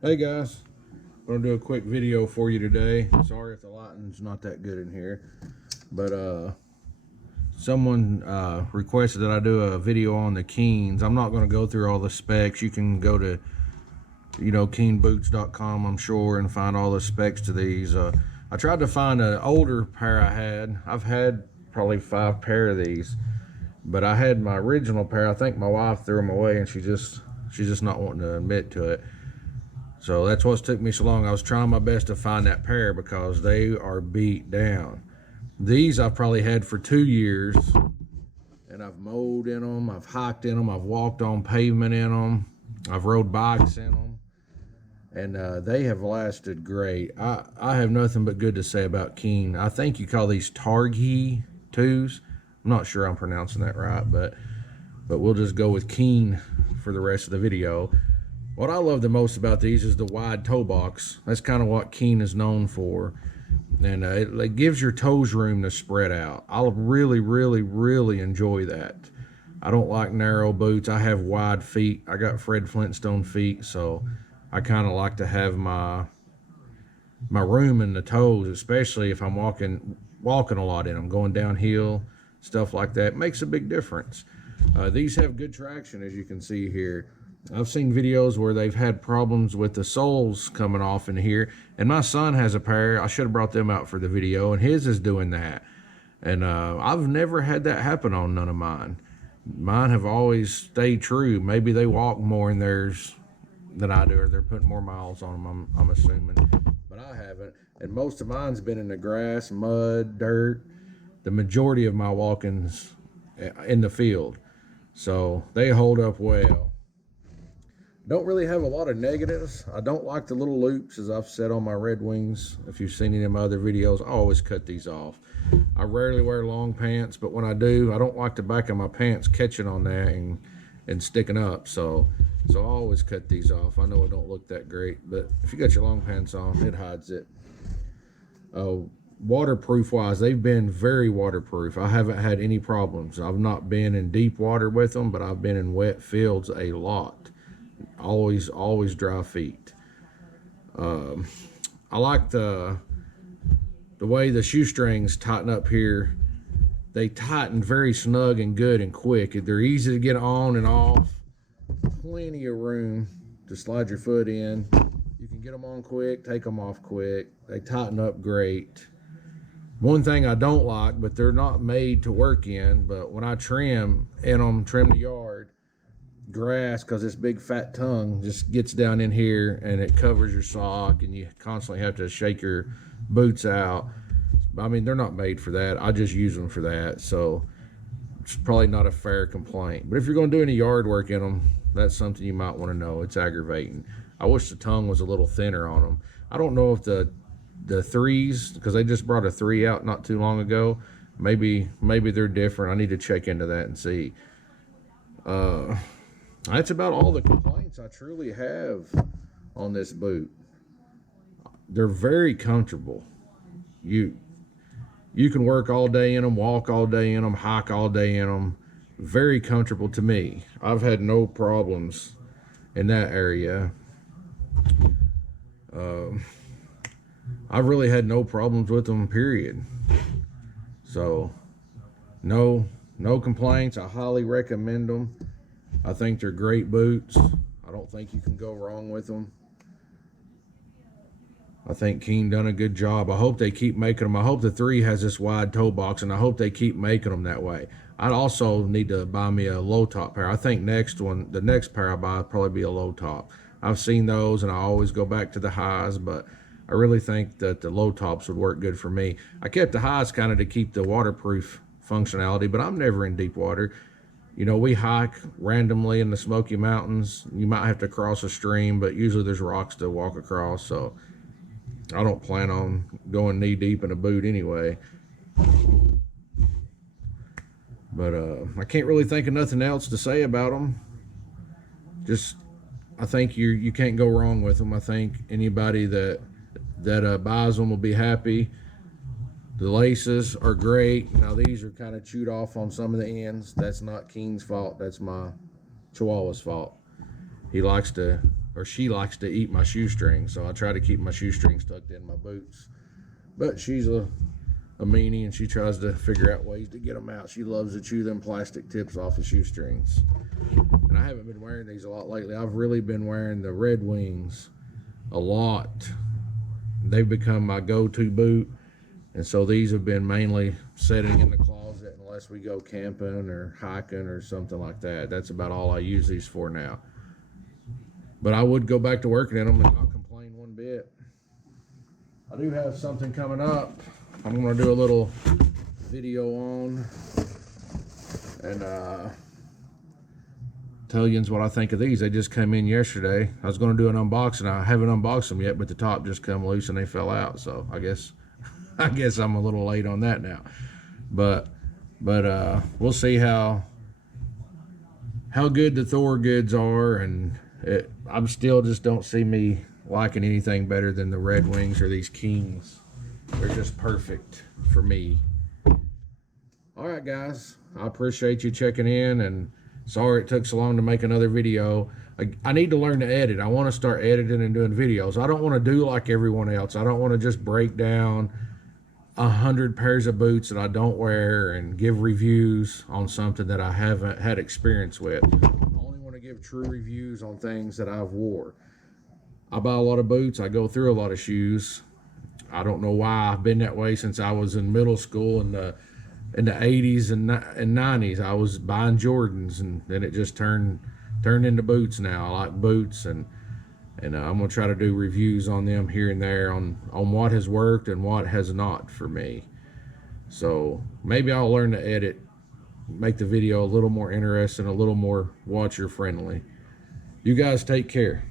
Hey guys, I'm gonna do a quick video for you today. Sorry if the lighting's not that good in here, but someone requested that I do a video on the Keens. I'm not gonna go through all the specs. You can go to keenboots.com, I'm sure, and find all the specs to these. I tried to find an older pair I had. I've had probably 5 pair of these, but I had my original pair. I think my wife threw them away, and she's just not wanting to admit to it. So that's what's took me so long. I was trying my best to find that pair because they are beat down. These I've probably had for 2 years, and I've mowed in them, I've hiked in them, I've walked on pavement in them, I've rode bikes in them, and they have lasted great. I have nothing but good to say about Keen. I think you call these Targhee IIs. I'm not sure I'm pronouncing that right, but we'll just go with Keen for the rest of the video. What I love the most about these is the wide toe box. That's kind of what Keen is known for. And it gives your toes room to spread out. I'll really enjoy that. I don't like narrow boots. I have wide feet. I got Fred Flintstone feet, so I kind of like to have my room in the toes, especially if I'm walking a lot in them, going downhill, stuff like that. Makes a big difference. These have good traction, as you can see here. I've seen videos where they've had problems with the soles coming off in here, and my son has a pair. I should have brought them out for the video, and his is doing that. And I've never had that happen on none of mine. Mine have always stayed true. Maybe they walk more in theirs than I do, or they're putting more miles on them, I'm assuming. But I haven't. And most of mine's been in the grass, mud, dirt. The majority of my walking's in the field. So they hold up well. Don't really have a lot of negatives. I don't like the little loops, as I've said on my Red Wings. If you've seen any of my other videos, I always cut these off. I rarely wear long pants, but when I do, I don't like the back of my pants catching on that and sticking up. So I always cut these off. I know it don't look that great, but if you got your long pants on, it hides it. Waterproof wise, they've been very waterproof. I haven't had any problems. I've not been in deep water with them, but I've been in wet fields a lot. Always dry feet. I like the way the shoestrings tighten up here. They tighten very snug and good and quick. They're easy to get on and off. Plenty of room to slide your foot in. You can get them on quick, take them off quick. They tighten up great. One thing I don't like, but they're not made to work in, but when I trim the yard, grass, because this big fat tongue just gets down in here and it covers your sock, and you constantly have to shake your boots out. I mean, they're not made for that. I just use them for that, so it's probably not a fair complaint. But if you're going to do any yard work in them, that's something you might want to know. It's aggravating. I wish the tongue was a little thinner on them. I don't know if the threes, because they just brought a 3 out not too long ago, maybe they're different. I need to check into that and see. That's about all the complaints I truly have on this boot. They're very comfortable. You can work all day in them, walk all day in them, hike all day in them. Very comfortable to me. I've had no problems in that area. I've really had no problems with them, period. So no complaints. I highly recommend them. I think they're great boots. I don't think you can go wrong with them. I think Keen done a good job. I hope they keep making them. I hope the 3 has this wide toe box, and I hope they keep making them that way. I'd also need to buy me a low top pair. I think the next pair I buy will probably be a low top. I've seen those, and I always go back to the highs, but I really think that the low tops would work good for me. I kept the highs kind of to keep the waterproof functionality, but I'm never in deep water. We hike randomly in the Smoky Mountains. You might have to cross a stream, but usually there's rocks to walk across, so I don't plan on going knee deep in a boot anyway. But I can't really think of nothing else to say about them. I think you can't go wrong with them. I think anybody that buys them will be happy. The laces are great. Now these are kind of chewed off on some of the ends. That's not Keen's fault. That's my Chihuahua's fault. He likes to or she likes to eat my shoestrings, so I try to keep my shoestrings tucked in my boots. But she's a meanie, and she tries to figure out ways to get them out. She loves to chew them plastic tips off of shoestrings. And I haven't been wearing these a lot lately. I've really been wearing the Red Wings a lot. They've become my go-to boot, and so these have been mainly sitting in the closet unless we go camping or hiking or something like that. That's about all I use these for now. But I would go back to working in them and not complain one bit. I do have something coming up I'm going to do a little video on, and tell you what I think of these. They just came in yesterday. I was going to do an unboxing. I haven't unboxed them yet, but the top just come loose and they fell out. So I guess I'm a little late on that now. But we'll see how good the Thor goods are, and I'm still just don't see me liking anything better than the Red Wings or these Kings. They're just perfect for me. All right, guys, I appreciate you checking in, and sorry it took so long to make another video. I need to learn to edit. I want to start editing and doing videos. I don't want to do like everyone else. I don't want to just break down 100 pairs of boots that I don't wear and give reviews on something that I haven't had experience with. I only want to give true reviews on things that I've wore. I buy a lot of boots. I go through a lot of shoes. I don't know why. I've been that way since I was in middle school in the 80s and 90s. I was buying Jordans, and then it just turned into boots now. I like boots, and I'm gonna try to do reviews on them here and there on what has worked and what has not for me. So maybe I'll learn to edit, make the video a little more interesting, a little more watcher friendly. You guys take care.